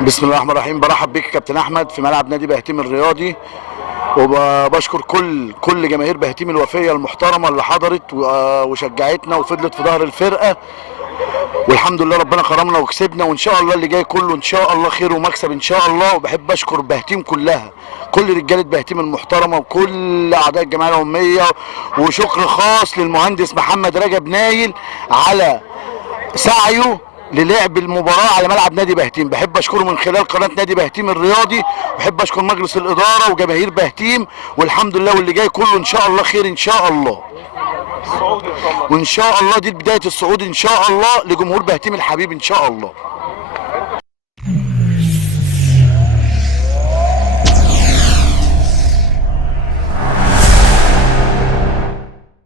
بسم الله الرحمن الرحيم. برحب بيك كابتن احمد في ملعب نادي بهتيم الرياضي، وبشكر كل جماهير بهتيم الوفيه المحترمه اللي حضرت وشجعتنا وفضلت في ظهر الفرقه، والحمد لله ربنا كرمنا وكسبنا، وان شاء الله اللي جاي كله ان شاء الله خير ومكسب ان شاء الله. وبحب اشكر بهتيم كلها، كل رجاله بهتيم المحترمه وكل اعضاء الجمعيه العموميه، وشكر خاص للمهندس محمد رجب نايل على سعيه للعب المباراه على ملعب نادي بهتيم. بحب اشكره من خلال قناه نادي بهتيم الرياضي، بحب اشكر مجلس الاداره وجماهير بهتيم، والحمد لله واللي جاي كله ان شاء الله خير ان شاء الله. وان شاء الله دي بدايه الصعود ان شاء الله لجمهور بهتيم الحبيب ان شاء الله.